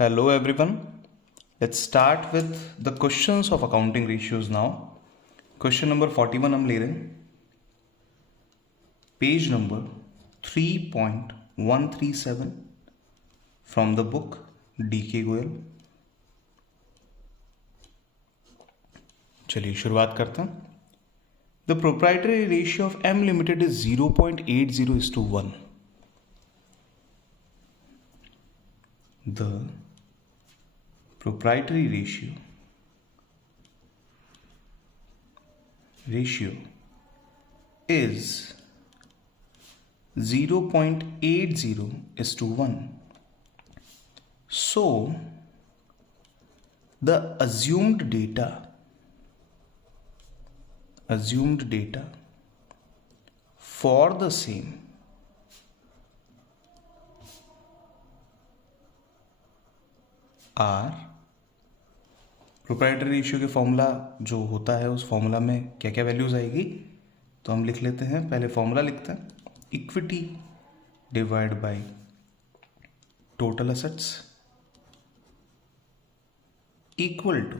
Hello everyone. Let's start with the questions of accounting ratios now. Question number 41 हम ले रहे हैं. Page number 3.137 from the book D.K. Goyal. चलिए शुरुआत करते हैं. The proprietary ratio of M Limited is 0.80:1. The proprietary ratio is 0.80:1. So the assumed data for the same are. Proprietary ratio के formula जो होता है उस फॉर्मूला में क्या क्या वैल्यूज आएगी तो हम लिख लेते हैं. पहले फॉर्मूला लिखते हैं. Equity divide by total assets equal to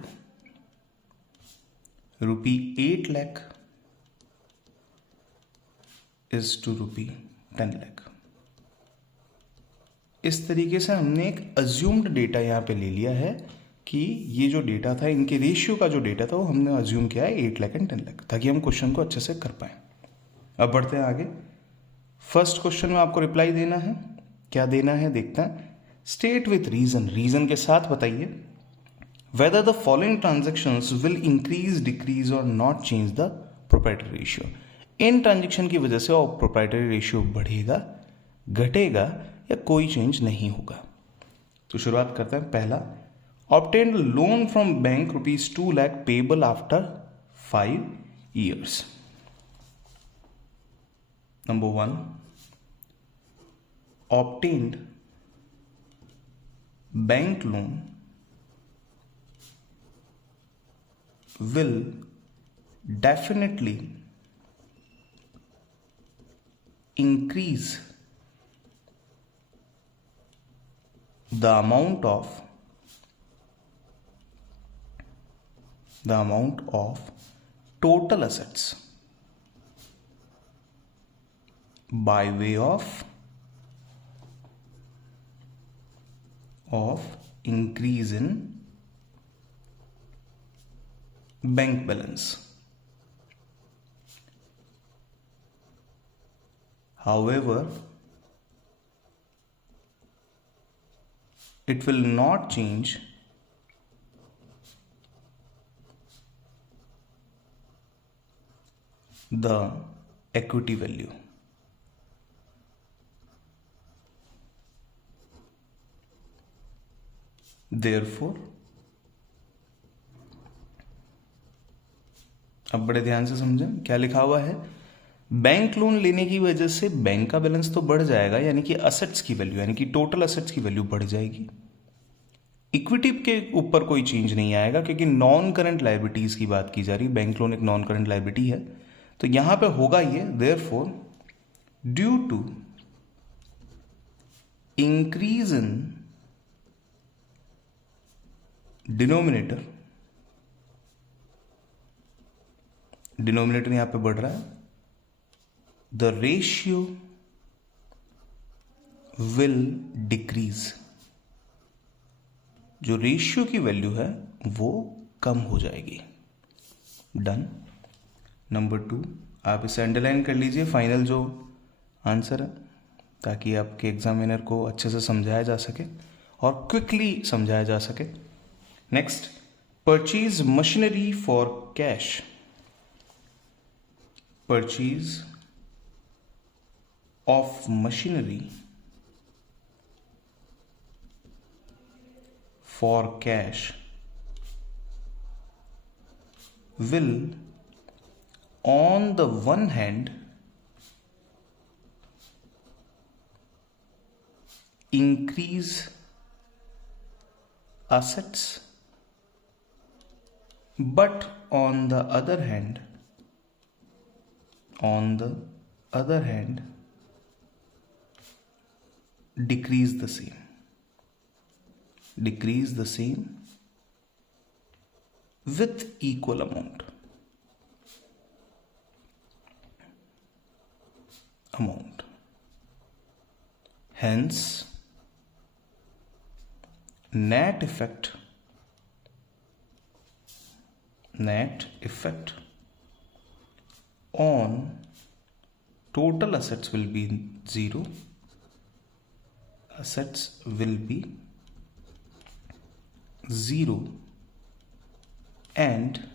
₹8 lakh is to ₹10 lakh. इस तरीके से हमने एक अज्यूम्ड डेटा यहाँ पे ले लिया है कि ये जो डेटा था इनके रेशियो का जो डेटा था वो हमने अज्यूम किया है 8 लाख एंड 10 लाख ताकि हम क्वेश्चन को अच्छे से कर पाए. अब बढ़ते हैं आगे. फर्स्ट क्वेश्चन में आपको रिप्लाई देना है. क्या देना है देखते हैं. स्टेट विथ रीजन के साथ बताइए whether the following transactions will increase decrease और not change the proprietary ratio. इन ट्रांजेक्शन की वजह से और प्रोप्राइटरी रेशियो बढ़ेगा घटेगा या कोई चेंज नहीं होगा. तो शुरुआत करते हैं. पहला, obtained loan from bank ₹2 lakh payable after 5 years. Number 1, obtained bank loan will definitely increase the amount of total assets by way of increase in bank balance. However, it will not change the equity value. Therefore, अब बड़े ध्यान से समझें क्या लिखा हुआ है. Bank loan लेने की वजह से बैंक का बैलेंस तो बढ़ जाएगा यानी कि असेट्स की वैल्यू यानी कि टोटल असेट्स की वैल्यू बढ़ जाएगी. इक्विटी के ऊपर कोई चेंज नहीं आएगा क्योंकि नॉन करंट लायबिलिटीज की बात की जा रही. बैंक लोन एक नॉन करंट लायबिलिटी है तो यहां पे होगा ये. Therefore due to increase in denominator यहां पे बढ़ रहा है. The ratio will decrease. जो रेशियो की वैल्यू है वो कम हो जाएगी. डन. नंबर 2, आप इसे अंडरलाइन कर लीजिए फाइनल जो आंसर है ताकि आपके एग्जामिनर को अच्छे से समझाया जा सके और क्विकली समझाया जा सके. Next, purchase machinery for cash. Purchase of machinery for cash will on the one hand increase assets but on the other hand decrease the same. decrease the same with equal amount. Hence, net effect on total assets will be 0. Assets will be 0, and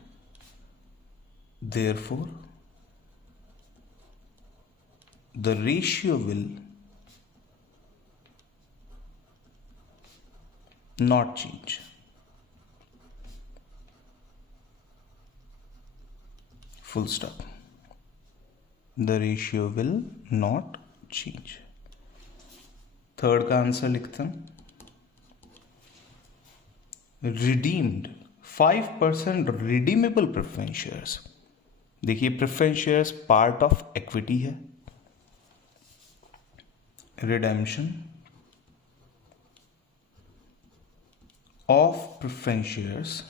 therefore the ratio will not change. Full stop. The ratio will not change. Third का answer लिखता हूं. Redeemed 5% redeemable preference shares. देखिए, preference shares part of equity है. Redemption of preference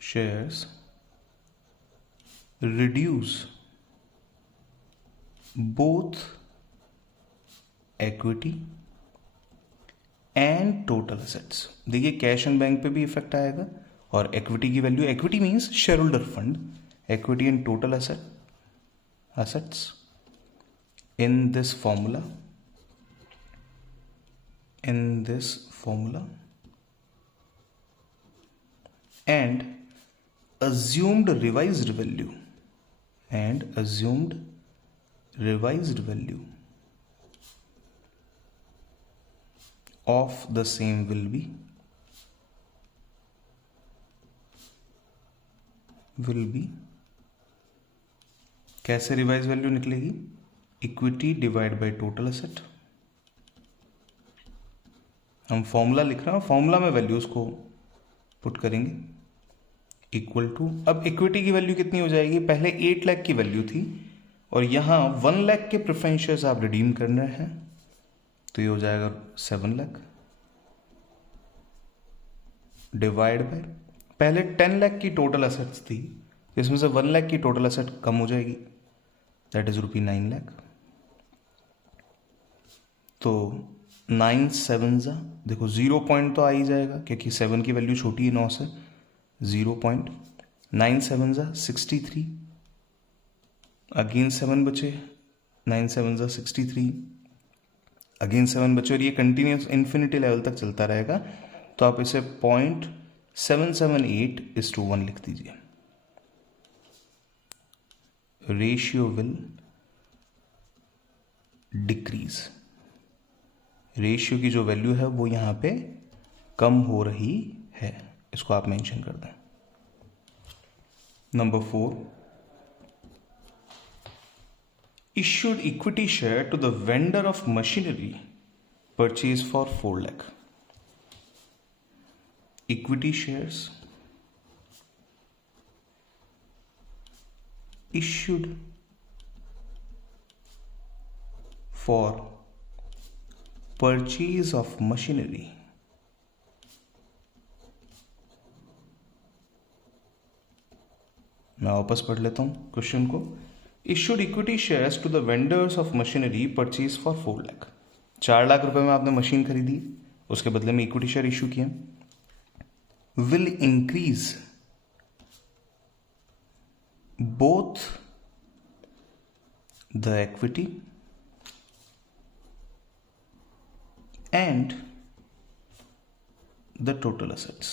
shares reduce both equity and total assets. देखिए, cash and bank पे भी effect आएगा और इक्विटी की value, equity means share holder fund, equity and total assets in this formula and assumed revised value of the same will be कैसे revise value निकलेगी? Equity divide by total asset. हम formula लिख रहे हैं, formula में values को put करेंगे. Equal to, अब इक्विटी की वैल्यू कितनी हो जाएगी? पहले 8 लाख की वैल्यू थी और यहां 1 लाख के प्रेफरेंस शेयर्स आप रिडीम करने हैं, तो ये हो जाएगा 7 लाख डिवाइड बाय, पहले 10 लाख की टोटल एसेट्स थी, इसमें से 1 लाख की टोटल एसेट कम हो जाएगी, दैट इज ₹9 लाख. तो 9 7 जा, देखो 0 पॉइंट तो आ ही जाएगा क्योंकि 7 की वैल्यू छोटी है 9 से. 0 पॉइंट 9 7 जा 63, अगेन 7 बचे, 9 7 जा 63, अगेन 7 बचे और ये कंटिन्यूस इन्फिनिटी लेवल तक चलता रहेगा. तो आप इसे 0.778:1 लिख दीजिए. Ratio will decrease. रेशियो की जो वैल्यू है वो यहां पे कम हो रही है, इसको आप मेंशन कर दें. Number 4, issued equity share to the vendor of machinery purchased for 4 lakh. Equity shares issued for purchase of machinery. मैं वापस पढ़ लेता हूं क्वेश्चन को. Issued equity shares to the vendors of machinery purchased for 4 lakh. 4 lakh रुपए में आपने machine खरीदी, उसके बदले में इक्विटी शेयर इश्यू किया. Will increase both the equity and the total assets.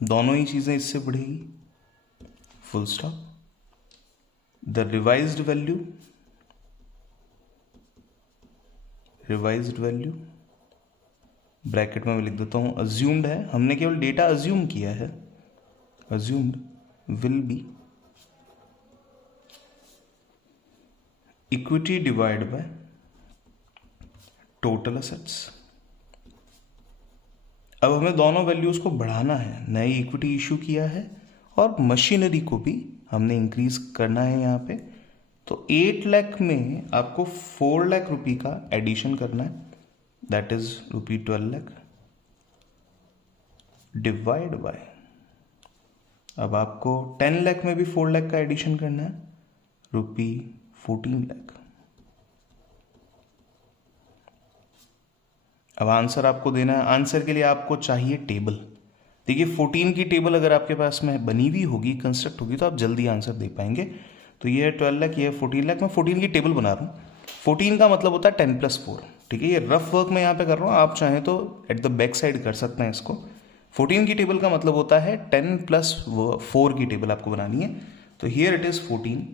दोनों ही चीजें इससे बढ़ेगी. Full stop. The revised value bracket में मैं लिख देता हूं, अज्यूम्ड है, हमने केवल डेटा अज्यूम किया है. Assumed will be equity divide by total assets. अब हमें दोनों वैल्यूज को बढ़ाना है. नई इक्विटी इशू किया है और मशीनरी को भी हमने इंक्रीज करना है. यहाँ पे तो 8 लाख में आपको 4 लाख रुपये का एडिशन करना है, that is rupee 12 lakh divide by, अब आपको 10 लाख में भी 4 लाख का एडिशन करना है, रुपी 14 लाख। अब आंसर आपको देना है। आंसर के लिए आपको चाहिए टेबल। देखिए 14 की टेबल अगर आपके पास में बनी हुई होगी, कंस्ट्रक्ट होगी, तो आप जल्दी आंसर दे पाएंगे। तो ये है 12 लाख, ये है 14 लाख। मैं 14 की टेबल बना रहा हूँ। 14 का मतलब होता है 10 + 4, ठीक है। ये रफ वर्क मैं यहाँ पे कर रहा हूँ, आप चाहें तो एट द बैक साइड कर सकते हैं इसको। 14 की टेबल का मतलब होता है 10 + 4 की टेबल आपको बनानी है। तो हियर इट इज 14।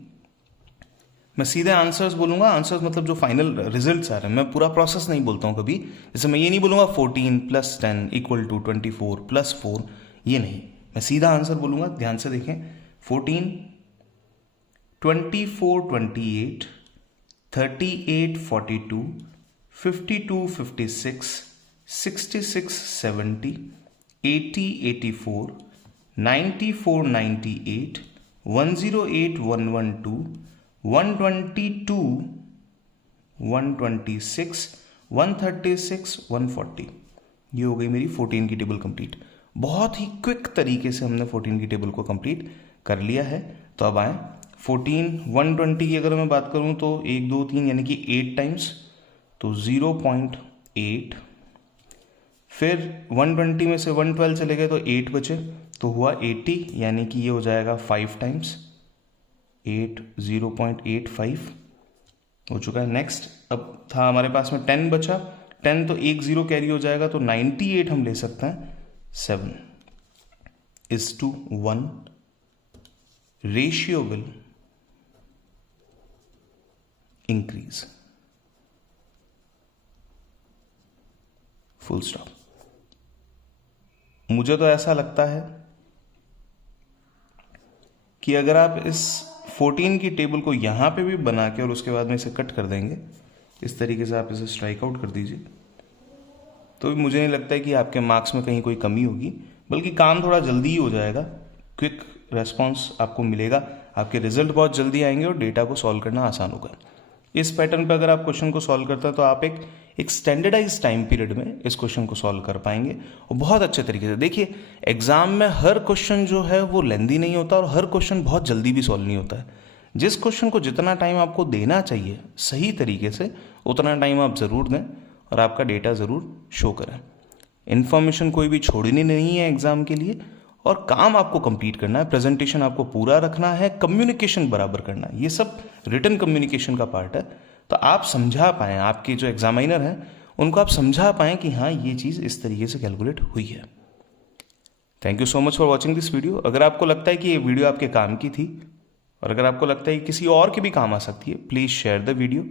मैं सीधे आंसर्स बोलूंगा। आंसर्स मतलब जो फाइनल रिजल्ट्स आ रहे हैं, मैं पूरा प्रोसेस नहीं बोलता हूँ कभी। जैसे मैं ये नहीं बोलूंगा 14 + 10 = 24 + 4, ये नहीं। मैं सीधा आंसर बोलूंगा। ध्यान से देखें, 14, 24, 28, 38, 42, 52, 56, 66, 70, 80, 84, 94, 98, 108, 112, 122, 126, 136, 140। ये हो गई मेरी 14 की टेबल कंप्लीट। बहुत ही क्विक तरीके से हमने 14 की टेबल को कंप्लीट कर लिया है। तो अब आए 14, 120 की अगर मैं बात करूं तो 1, 2, 3 यानी कि 8 टाइम्स, तो 0.8। फिर 120 में से 112 चले गए तो 8 बचे, तो हुआ 80, यानी कि ये हो जाएगा 5 टाइम्स। 8, 0.85 हो चुका है। नेक्स्ट अब था हमारे पास में 10 बचा। 10 तो 1 0 कैरी हो जाएगा, तो 98 हम ले सकते हैं। 7:1 ratio will increase, full stop. मुझे तो ऐसा लगता है कि अगर आप इस 14 की टेबल को यहां पे भी बना के और उसके बाद में इसे कट कर देंगे, इस तरीके से आप इसे स्ट्राइक आउट कर दीजिए, तो भी मुझे नहीं लगता है कि आपके मार्क्स में कहीं कोई कमी होगी, बल्कि काम थोड़ा जल्दी ही हो जाएगा। क्विक रेस्पॉन्स आपको मिलेगा, आपके रिजल्ट बहुत जल्दी आएंगे और डेटा को सॉल्व करना आसान होगा। इस पैटर्न पे अगर आप क्वेश्चन को सॉल्व करते हैं तो आप एक स्टैंडर्डाइज टाइम पीरियड में इस क्वेश्चन को सॉल्व कर पाएंगे और बहुत अच्छे तरीके से। देखिए एग्जाम में हर क्वेश्चन जो है वो लेंदी नहीं होता और हर क्वेश्चन बहुत जल्दी भी सॉल्व नहीं होता है। जिस क्वेश्चन को जितना टाइम आपको देना चाहिए सही तरीके से, उतना टाइम आप ज़रूर दें और आपका डेटा ज़रूर शो करें। इन्फॉर्मेशन कोई भी छोड़नी नहीं है एग्जाम के लिए, और काम आपको कंप्लीट करना है। प्रेजेंटेशन आपको पूरा रखना है, कम्युनिकेशन बराबर करना है। ये सब रिटन कम्युनिकेशन का पार्ट है। तो आप समझा पाएँ, आपके जो एग्जामिनर हैं उनको आप समझा पाएँ कि हाँ ये चीज़ इस तरीके से कैलकुलेट हुई है। Thank you so much for watching this video. अगर आपको लगता है कि ये वीडियो आपके काम की थी और अगर आपको लगता है कि किसी और के भी काम आ सकती है, प्लीज़ शेयर द वीडियो।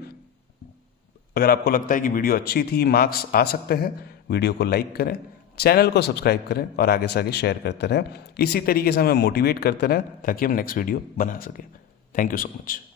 अगर आपको लगता है कि वीडियो अच्छी थी, मार्क्स आ सकते हैं, वीडियो को लाइक करें, चैनल को सब्सक्राइब करें और आगे से आगे शेयर करते रहें। इसी तरीके से हमें मोटिवेट करते रहें ताकि हम नेक्स्ट वीडियो बना सकें। Thank you so much.